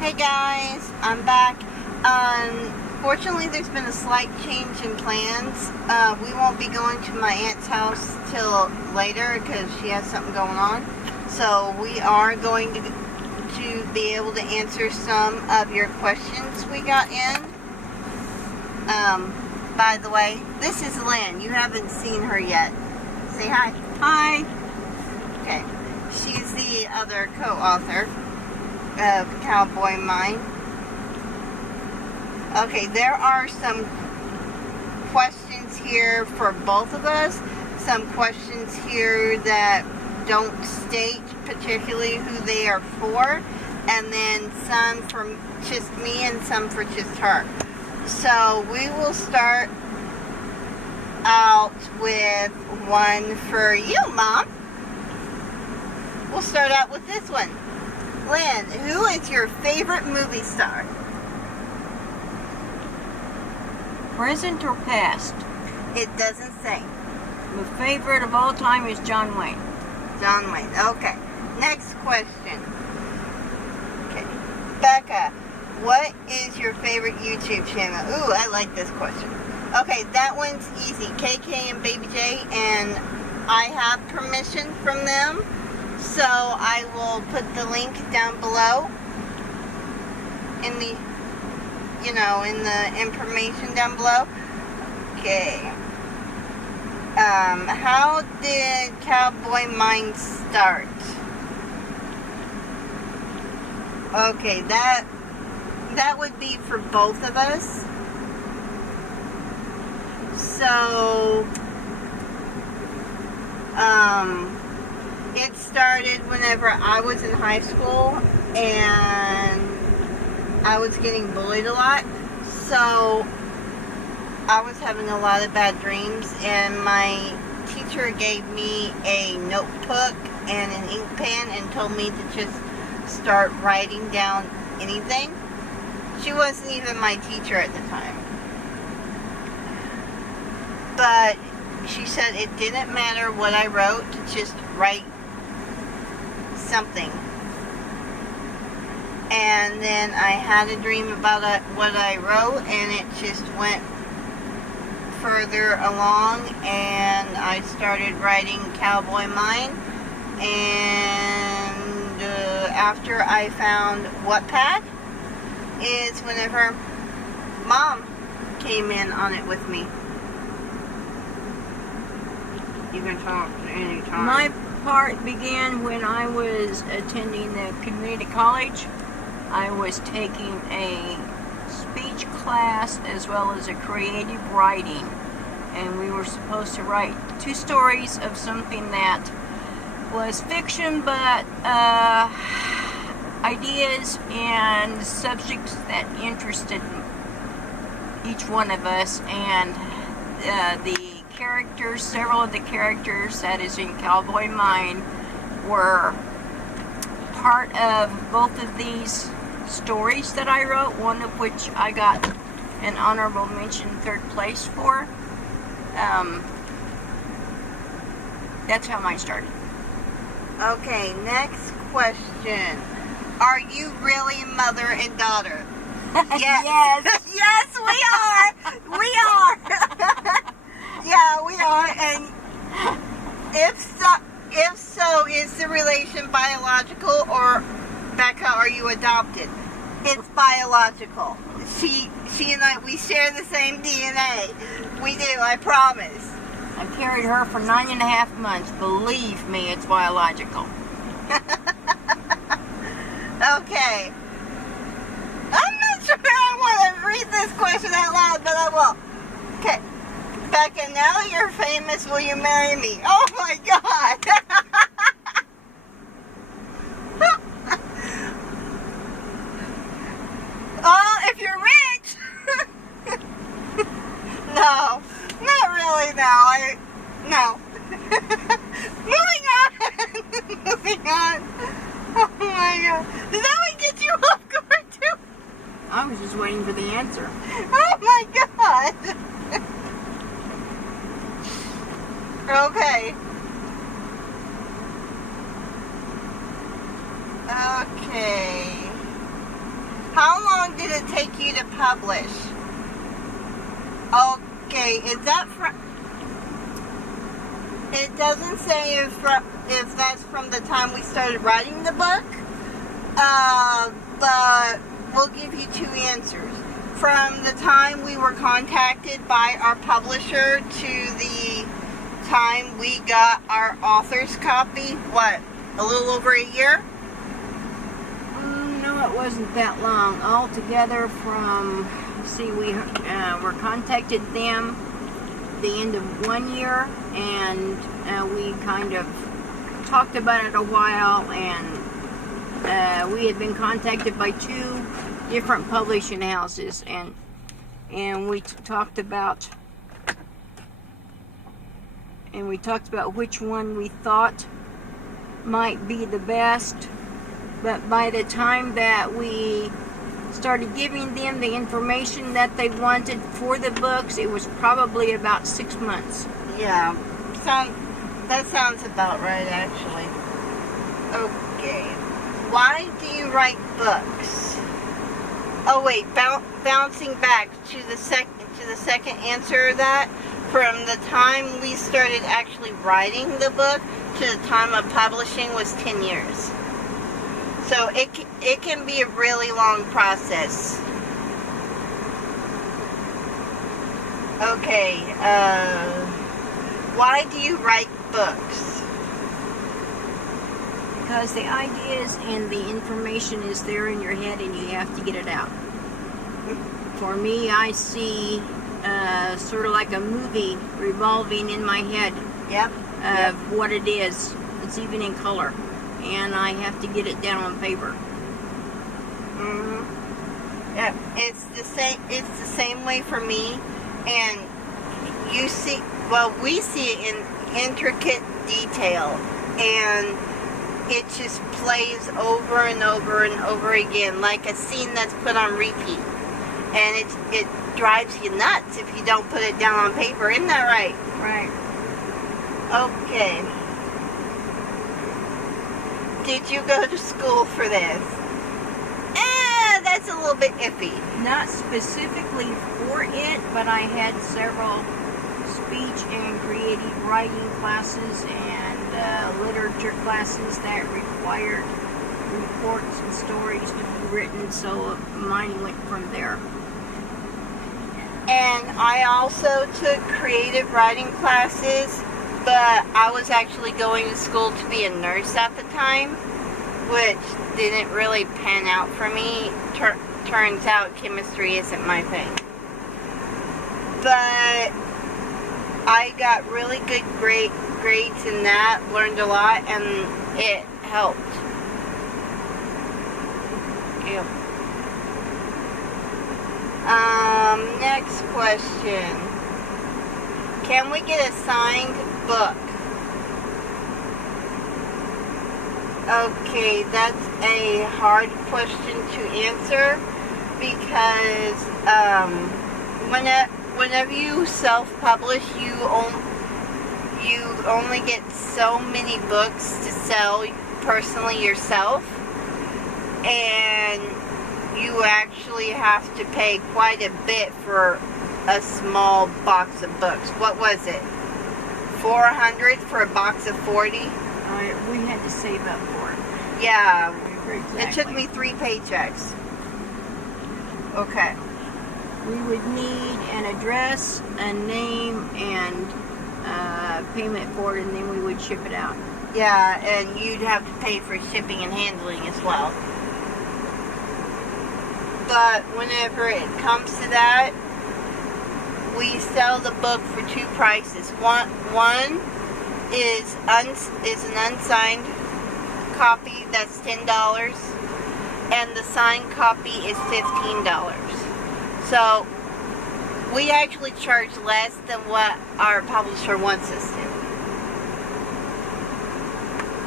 Hey guys, I'm back. Unfortunately, there's been a slight change in plans. We won't be going to my aunt's house till later because she has something going on. So we are going to be able to answer some of your questions we got in. By the way, this is Lynn. You haven't seen her yet. Say hi. Hi. Okay. She's the other co-author of Cowboy Mine. Okay, there are some questions here for both of us. Some questions here that don't state particularly who they are for. And then some from just me and some for just her. So we will start out with one for you, Mom. We'll start out with this one. Lynn, who is your favorite movie star? Present or past? It doesn't say. My favorite of all time is John Wayne. John Wayne. Okay. Next question. Okay. Becca, what is your favorite YouTube channel? Ooh, I like this question. Okay, that one's easy. KKandBabyJ, and I have permission from them. So I will put the link down below in the, in the information down below. Okay. How did Cowboy Mine start? Okay, that would be for both of us. So, it started whenever I was in high school and I was getting bullied a lot. So I was having a lot of bad dreams, and my teacher gave me a notebook and an ink pen and told me to just start writing down anything. She wasn't even my teacher at the time. But she said it didn't matter what I wrote, to just write something. And then I had a dream about what I wrote, and it just went further along, and I started writing Cowboy Mine. And after I found Wattpad is whenever Mom came in on it with me. You can talk anytime. My part began when I was attending the community college. I was taking a speech class as well as a creative writing, and we were supposed to write 2 stories of something that was fiction, but ideas and subjects that interested each one of us, and several of the characters that is in Cowboy Mine were part of both of these stories that I wrote, one of which I got an honorable mention 3rd place for. That's how mine started. Okay, next question. Are you really mother and daughter? Yes. Yes. Yes, we are. We are. Yeah, we are. And if so, is the relation biological, or Becca, are you adopted? It's biological. She and I, we share the same DNA. We do, I promise. I carried her for 9.5 months. Believe me, it's biological. Okay. I'm not sure I want to read this question out loud, but I will. Okay. Becca, now that you're famous, will you marry me? Oh my God. Oh, if you're rich. No, not really. No. Moving on. Moving on. Oh my God. Did that one get you off guard too? I was just waiting for the answer. Oh my God. Okay. Okay. How long did it take you to publish? Okay, is that from... It doesn't say if that's from the time we started writing the book, but we'll give you two answers. From the time we were contacted by our publisher to the time we got our author's copy, what, a little over a year? No, it wasn't that long. Altogether from, see, we were contacted them the end of 1 year, and we kind of talked about it a while, and we had been contacted by 2 different publishing houses, and we talked about which one we thought might be the best. But by the time that we started giving them the information that they wanted for the books, it was probably about 6 months. Yeah, that sounds about right, actually. Okay, why do you write books? Oh wait, bouncing back to the second answer of that, from the time we started actually writing the book to the time of publishing was 10 years. So it can be a really long process. Okay, why do you write books? Because the ideas and the information is there in your head and you have to get it out. For me, I see sort of like a movie revolving in my head. Yep. Of what it is. It's even in color. And I have to get it down on paper. Mm-hmm. Yeah, it's the same way for me. And you see, well, we see it in intricate detail, and it just plays over and over and over again, like a scene that's put on repeat. And it drives you nuts if you don't put it down on paper. Isn't that right? Right. Okay. Did you go to school for this? That's a little bit iffy. Not specifically for it, but I had several speech and creative writing classes and literature classes that required reports and stories to be written, so mine went from there. And I also took creative writing classes, but I was actually going to school to be a nurse at the time, which didn't really pan out for me. Turns out chemistry isn't my thing. But I got really good grades in that, learned a lot, and it helped. Yep. Next question. Can we get a signed book? Okay, that's a hard question to answer because whenever you self-publish, you only get so many books to sell personally yourself, and you actually have to pay quite a bit for a small box of books. What was it? $400 for a box of 40? We had to save up for it. Yeah. Exactly. It took me 3 paychecks. Okay. We would need an address, a name, and payment for it, and then we would ship it out. Yeah, and you'd have to pay for shipping and handling as well. But whenever it comes to that, we sell the book for 2 prices. One is an unsigned copy, that's $10, and the signed copy is $15. So we actually charge less than what our publisher wants us to.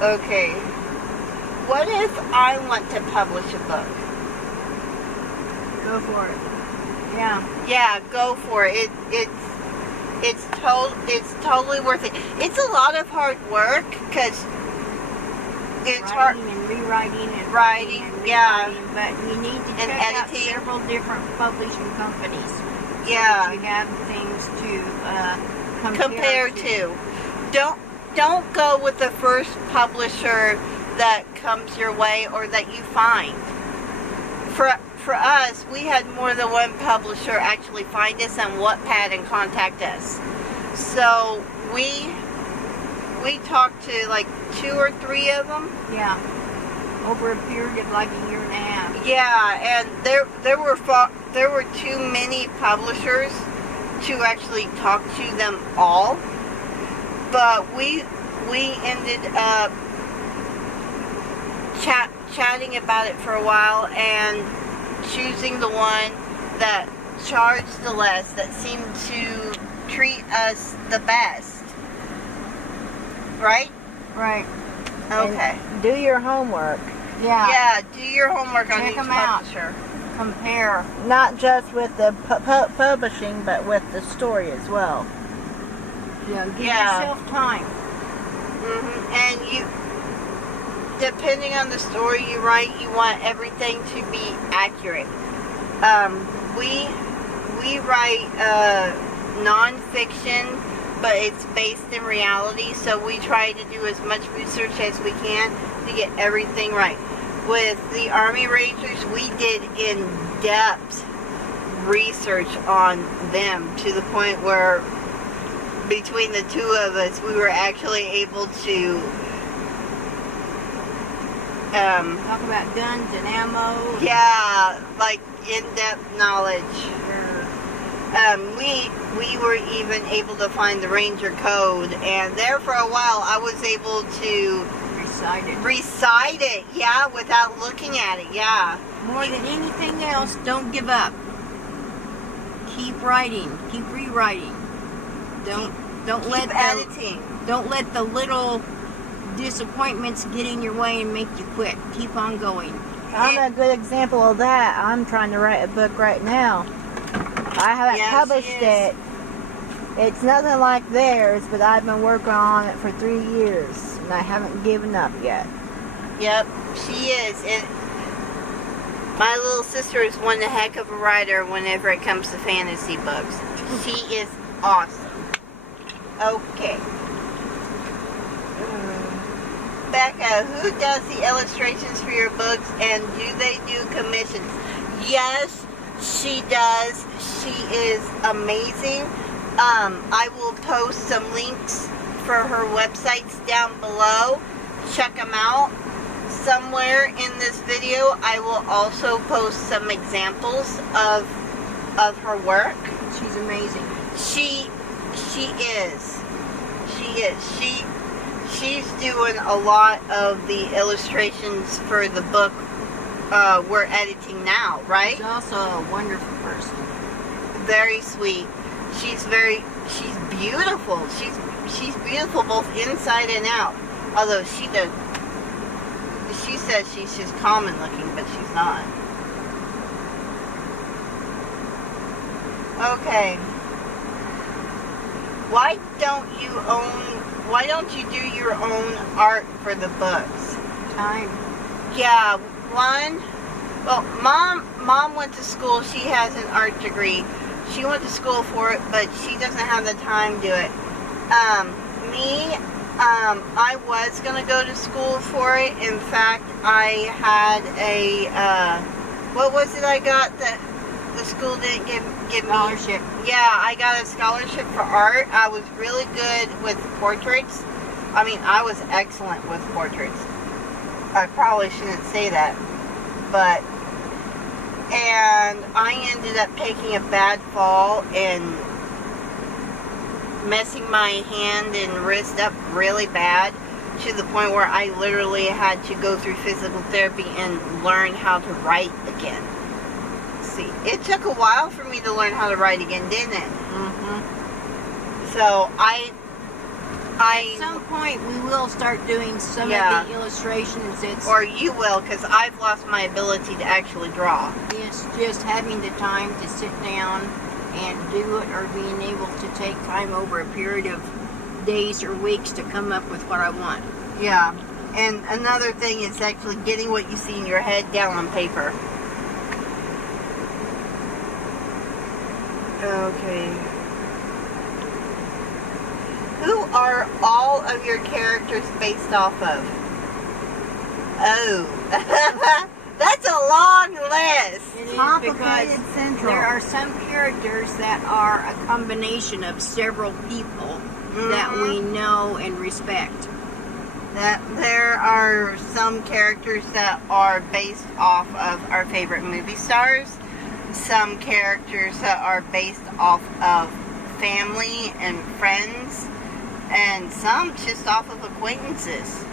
Okay, what if I want to publish a book? Go for it. Yeah, go for it. It's totally worth it. It's a lot of hard work because It's hard. Writing and rewriting and Writing, and yeah. rewriting, but you need to And check out editing. several different publishing companies. So Yeah. that you have things to Compare to. Don't go with the first publisher that comes your way or that you find. For us, we had more than one publisher actually find us on Wattpad and contact us. So we talked to like 2 or 3 of them. Yeah. Over a period of like a year and a half. Yeah, and there were too many publishers to actually talk to them all. But we ended up chatting about it for a while and choosing the one that charged the less, that seemed to treat us the best. Right? Right. Okay. And do your homework. Yeah, do your homework on Check each them out. publisher. Compare. Not just with the publishing, but with the story as well. Yeah. Give Yeah. yourself time. And you, depending on the story you write, you want everything to be accurate. We write nonfiction, but it's based in reality, so we try to do as much research as we can to get everything right. With the Army Rangers, we did in-depth research on them to the point where between the 2 of us, we were actually able to Talk about guns and ammo. yeah, like in-depth knowledge. We were even able to find the Ranger code, and there for a while I was able to recite it, yeah, without looking at it, yeah. More than anything else, don't give up. Keep writing. Keep rewriting. Don't Keep editing. Don't let the little disappointments get in your way and make you quit. Keep on going. I'm a good example of that. I'm trying to write a book right now. I haven't Yeah, published she is. it. It's nothing like theirs, but I've been working on it for 3 years, and I haven't given up yet. Yep, she is. And my little sister is one heck of a writer whenever it comes to fantasy books. She is awesome. Okay. Becca, who does the illustrations for your books, and do they do commissions? Yes, she does. She is amazing. I will post some links for her websites down below. Check them out. Somewhere in this video, I will also post some examples of her work. She's amazing. She is. She's doing a lot of the illustrations for the book we're editing now, right? She's also a wonderful person. Very sweet. She's beautiful. She's beautiful both inside and out. Although she says she's just common looking, but she's not. Okay. Why don't you do your own art for the books? Time. Yeah, well, mom went to school. She has an art degree. She went to school for it, but she doesn't have the time to do it. I was going to go to school for it. In fact, I had what was it I got that the school didn't give me? Scholarship. Yeah, I got a scholarship for art. I was really good with portraits. I mean, I was excellent with portraits. I probably shouldn't say that, and I ended up taking a bad fall and messing my hand and wrist up really bad, to the point where I literally had to go through physical therapy and learn how to write again. See, it took a while for me to learn how to write again, didn't it? So At some point, we will start doing some of the illustrations. Or you will, because I've lost my ability to actually draw. It's just having the time to sit down and do it, or being able to take time over a period of days or weeks to come up with what I want. Yeah. And another thing is actually getting what you see in your head down on paper. Okay. Who are all of your characters based off of? Oh. That's a long list. It is Complicated because Central. there are some characters that are a combination of several people that we know and respect. That there are some characters that are based off of our favorite movie stars. Some characters that are based off of family and friends. And some just off of acquaintances.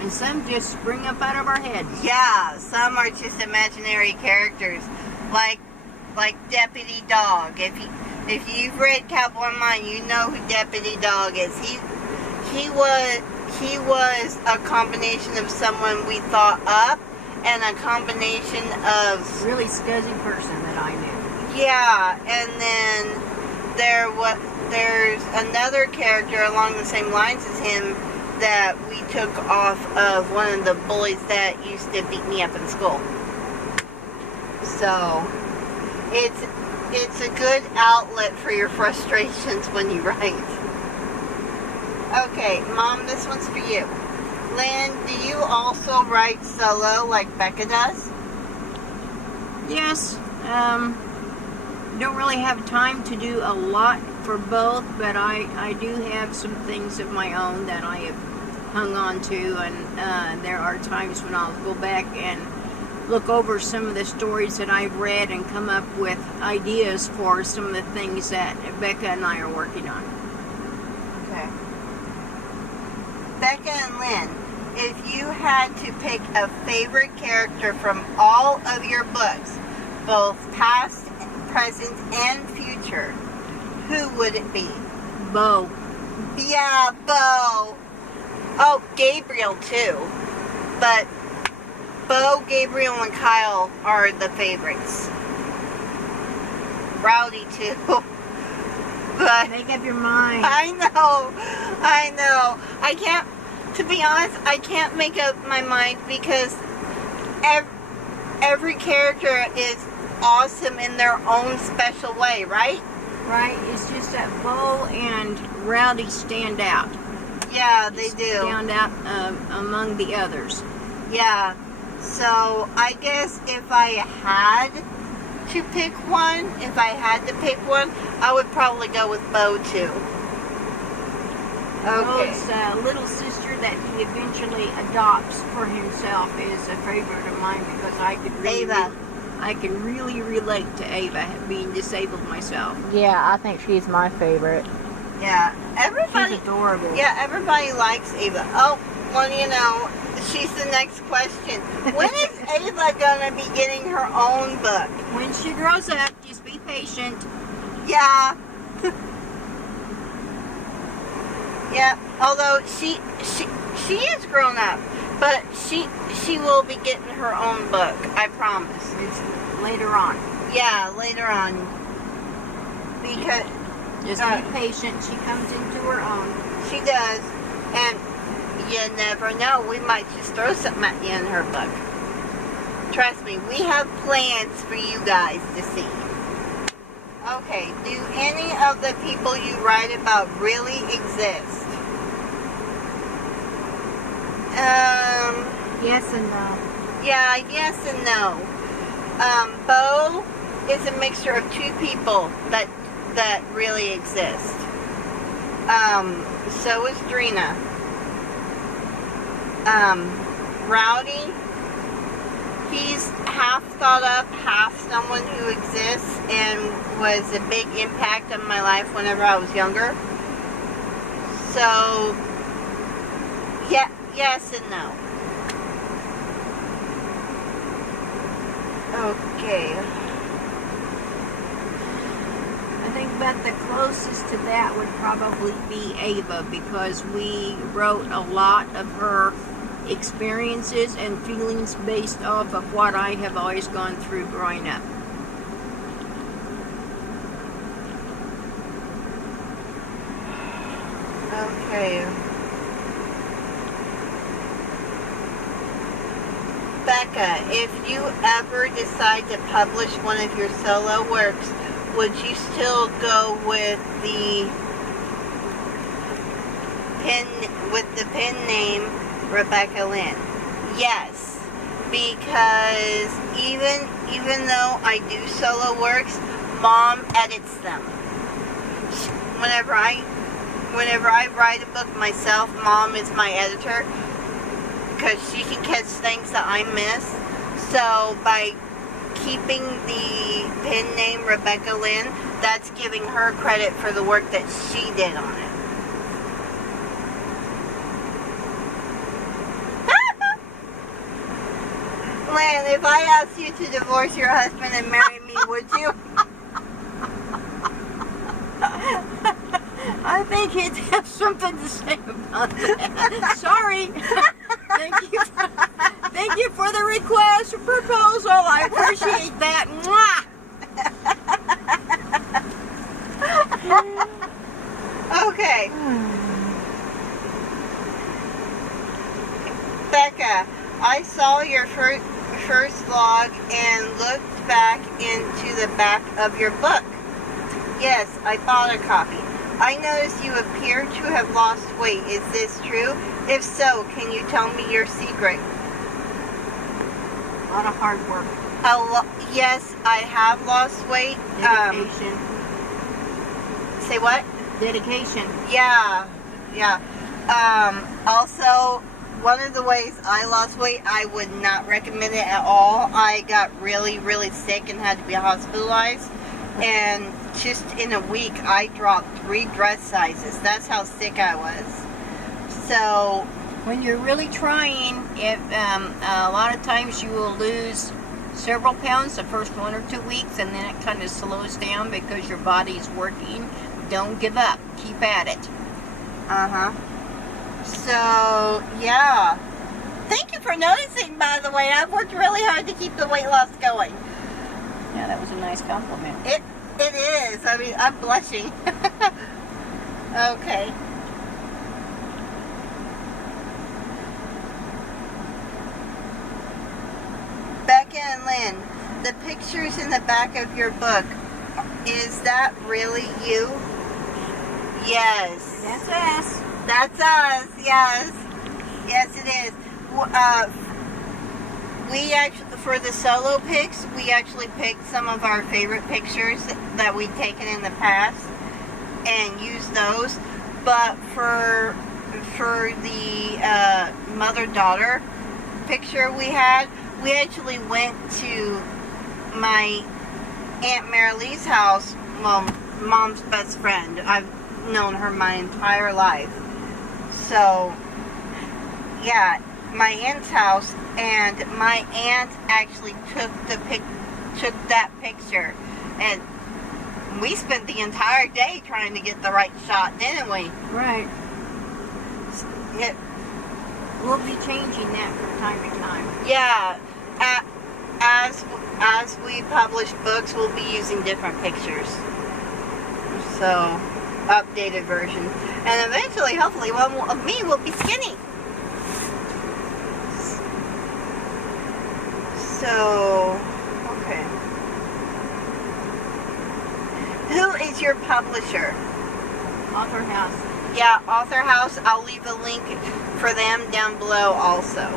And some just spring up out of our heads. Yeah, some are just imaginary characters, like Deputy Dog. If you've read Cowboy Mine, you know who Deputy Dog is. He was a combination of someone we thought up, and a combination of Really scuzzy person that I knew. yeah. And then there's another character along the same lines as him that we took off of one of the bullies that used to beat me up in school. So, it's a good outlet for your frustrations when you write. Okay, Mom, this one's for you. Lynn, do you also write solo like Becca does? Yes, don't really have time to do a lot for both, but I do have some things of my own that I have hung on to, and there are times when I'll go back and look over some of the stories that I've read and come up with ideas for some of the things that Becca and I are working on. Okay. Becca and Lynn, if you had to pick a favorite character from all of your books, both past, present, and future, who would it be? Bo. Yeah, Bo. Oh, Gabriel too. But Bo, Gabriel, and Kyle are the favorites. Rowdy too. But Make up your mind. I know. I can't, to be honest, I can't make up my mind because every character is awesome in their own special way, right? Right? It's just that Bo and Rowdy stand out. Yeah, they do. Stand out among the others. Yeah. So I guess if I had to pick one, I would probably go with Bo too. Okay. Bo's little sister that he eventually adopts for himself is a favorite of mine because I can really relate to Ava being disabled myself. Yeah, I think she's my favorite. Yeah. Everybody. She's adorable. Yeah, everybody likes Ava. Oh, well, you know, she's the next question. When is Ava gonna be getting her own book? When she grows up, just be patient. Yeah. Yeah. Although she is grown up, but she will be getting her own book. I promise. It's later on. Yeah, later on. Because Just be patient. She comes into her own. she does, and you never know. We might just throw something at you in her book. Trust me, we have plans for you guys to see. Okay, do any of the people you write about really exist? Yes and no. Yeah, yes and no. Bo is a mixture of two people that really exist. So is Drina. Rowdy, he's half thought up, half someone who exists and was a big impact on my life whenever I was younger. So, yeah, yes and no. Okay. I think about the closest to that would probably be Ava because we wrote a lot of her experiences and feelings based off of what I have always gone through growing up. Okay. Rebecca, if you ever decide to publish one of your solo works, would you still go with the pen name Rebecca Lynn? Yes, because even though I do solo works, Mom edits them. Whenever I write a book myself, Mom is my editor, because she can catch things that I miss. So by keeping the pen name Rebecca Lynn, that's giving her credit for the work that she did on it. Lynn, if I asked you to divorce your husband and marry me, would you? I think he'd have something to say about that. Sorry. Thank you for the request or proposal. I appreciate that. Mwah! Okay. Becca, I saw your first vlog and looked back into the back of your book. Yes, I bought a copy. I noticed you appear to have lost weight. Is this true? If so, can you tell me your secret? A lot of hard work. Yes, I have lost weight. Dedication. Say what? Dedication. Yeah. Also, one of the ways I lost weight, I would not recommend it at all. I got really, really sick and had to be hospitalized. And just in a week, I dropped 3 dress sizes. That's how sick I was. So, when you're really trying, a lot of times you will lose several pounds the first 1 or 2 weeks, and then it kind of slows down because your body's working. Don't give up. Keep at it. So, yeah. Thank you for noticing, by the way. I've worked really hard to keep the weight loss going. Yeah, that was a nice compliment. It is. I mean, I'm blushing. Okay. Becca and Lynn, the pictures in the back of your book, is that really you? Yes. That's us. That's us, yes. Yes, it is. We actually, for the solo pics, we actually picked some of our favorite pictures that we'd taken in the past and used those. But for the mother-daughter picture we actually went to my Aunt Marilee's house, well, Mom's best friend. I've known her my entire life. So, yeah, my aunt's house, and my aunt actually took that picture, and we spent the entire day trying to get the right shot, didn't we? Right. We'll be changing that from time to time. Yeah. As we publish books, we'll be using different pictures. So, updated versions. And eventually, hopefully, one of me will be skinny. So, okay. Who is your publisher? Author House. Yeah, Author House. I'll leave a link for them down below also.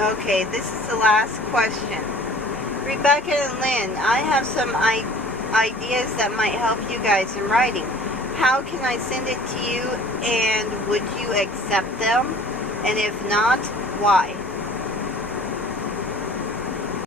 Okay, this is the last question. Rebecca and Lynn, I have some ideas that might help you guys in writing. How can I send it to you, and would you accept them? And if not, why?